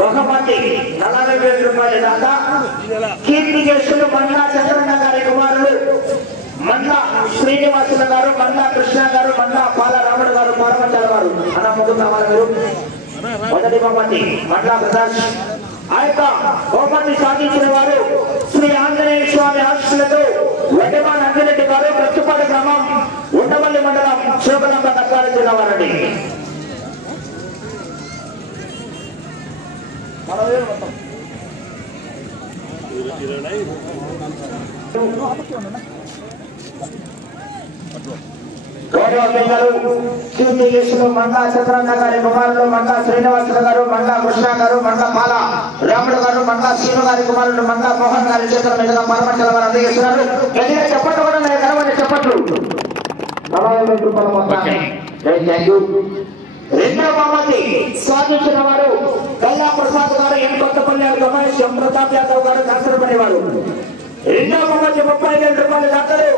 బహుమతి 40,000 రూపాయలు దాకా కీర్తి గెస్టులు మండల చంద్రన్న గారి కుమారులు మండల శ్రీనివాసుల గారు, మండల కృష్ణ గారు, మండల పాలరాముడు గారు, పారమంచాల గారు అన్న ముందున్నారు మీరు. మొదటి బహుమతి మండల ప్రకాష్. ఆ యొక్క బహుమతి సాధించిన వారు శ్రీ ఆంజనేయ స్వామి ఆశీస్సులతో వడ్డమాన్ అంజిరెడ్డి గారు, ప్రత్తుపాడు గ్రామం, ఉండవల్లి మండలం, శోభనంగా దక్కాల్సిన వారండి. గౌరవ పెద్దలు కీర్తి గెస్టులు మండల చంద్రన్న గారి కుమారులు, మండల శ్రీనివాసులు గారు, మండల కృష్ణ గారు, మండల పాల రాముడు గారు, మండల శ్రీను గారి కుమారులు, మండల మోహన్ గారి చేతుల మీదుగా పారమంచల వారు అందజేస్తున్నారు. గట్టిగా చెప్పట్లు కూడా కనబడి చెప్పట్లు. 40,000 రూపాయల మొత్తాన్ని. రెండో బహుమతి సాధించిన వారు గల్లా ప్రసాద్ గారు, ఎన్ కొత్తపల్లి రమేష్, ఎం ప్రతాప్ యాదవ్ గారు, దర్శనపడి వారు. రెండో బహుమతి 30,000 రూపాయలు దాతలు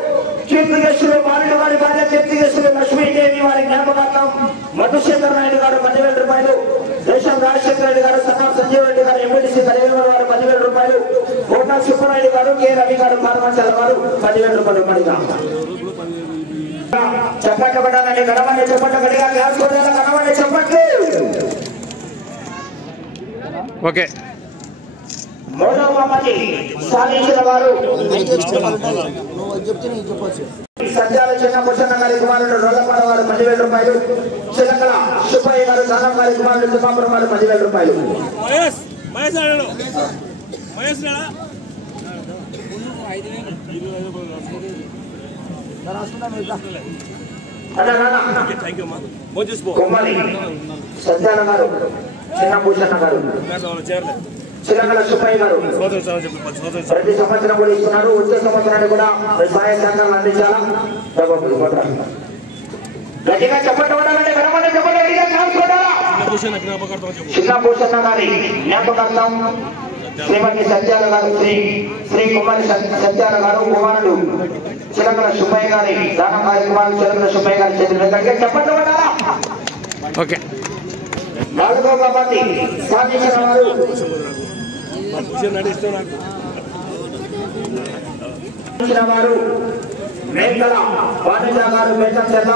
కీర్తి గెస్టులు బాలుడు గారి భార్య కీర్తి గెస్టులు లక్ష్మీదేవి వారి జ్ఞాపకార్థం మధుశేఖర్ నాయుడు గారు 10,000 రూపాయలు, దేశం రాజశేఖర రెడ్డి గారు, సన్నా సంజీవ్ రెడ్డి గారు, ఎంపీడీసీ కలిగిన వారు 10,000 రూపాయలు, కోట సుబ్బరాయుడు గారు, కె రవి గారు, పారమంచాల వారు 10,000 రూపాయలు. పడిగా చెప్పట్లు పడాలని గడవని చెప్పట్లు గడిగా గ్లాస్ కొట్టాలి గడవని చెప్పట్లు. ఓకే. మూడవ బహుమతి సాధించిన వారు సత్యాల చిన్న కృష్ణ గారి కుమారుడు రోలపాడ వారు 10,000 రూపాయలు, చిలకల సుబ్బయ్య గారు, దానం గారి కుమారుడు తుపాపురం వారు 10,000 రూపాయలు. సత్యాల గారు, చిన్న భూషణ గారు, చిలకల సుబ్బయ్య గారు ప్రతి సంవత్సరం కూడా ఇస్తున్నారు. వచ్చే సంవత్సరాన్ని కూడా సహాయ సహకారాలు అందించాలా. గట్టిగా చెప్పండి ఉండాలంటే గడపండి చెప్పండి. చిన్న భూషణ గారి జ్ఞాపకార్థం శ్రీమతి సత్యాల గారు, శ్రీ కుమారి సత్యాల గారు కుమారుడు చిలకల సుబ్బయ్య గారి, దానం గారి కుమారుడు చిలకల సుబ్బయ్య గారి చేతులు గట్టిగా చెప్పండి ఉండాలా. ఓకే. నాలుగో బహుమతి సాధించిన వారు మేకల వాణిజ్య గారు, మేకల చర్మ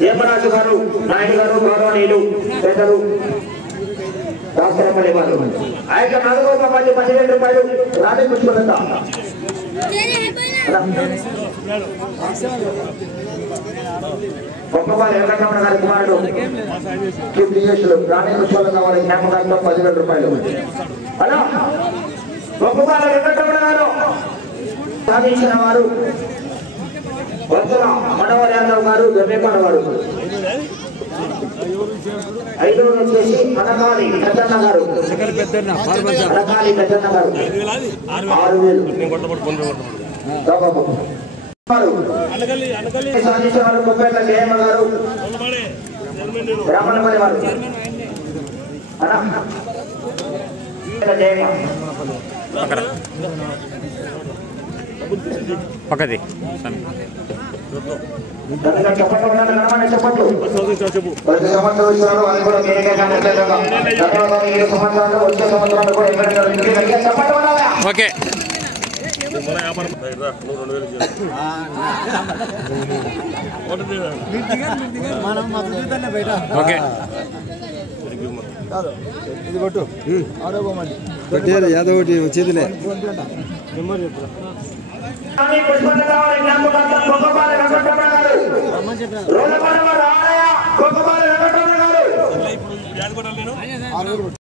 దేవరాజు గారు, నాయుడు గారు, గౌరవనీయులు పెద్దలు రాష్ట్రపతి వారు. ఆ యొక్క నాలుగో బహుమతి 10,000 రూపాయలు. రాణి పుష్పలత గొప్పవారి వెంకటరమణ గారి కుమారుడు కీర్తి గెస్టులు రాణి పుష్పలత వారి జ్ఞాపకార్థం 10,000 రూపాయలు. అలా గొప్పవారి వెంకటరమణ గారు సాధించిన వారు వత్సల మనోహర్ యాదవ్ గారు, దొర్రేపాడ వారు. ఐదోడు వచ్చేసి అనకాలి పెద్దన్న గారు, అనకాలి పెద్దన్న గారు 6,000. సాధించిన వారు కొప్పేట్ల జయమ్మ గారు, బ్రాహ్మణపల్లి వారు. జయమ్మ పక్కది చెప్పట్లు. ప్రతి సంవత్సరం ఇస్తున్నారు. అది కూడా వచ్చే సంవత్సరాలు కూడా ఓకే. ఓకే. ఇది కొట్టు పెట్టారు యాదవ్ ఒకటి చేతిలే.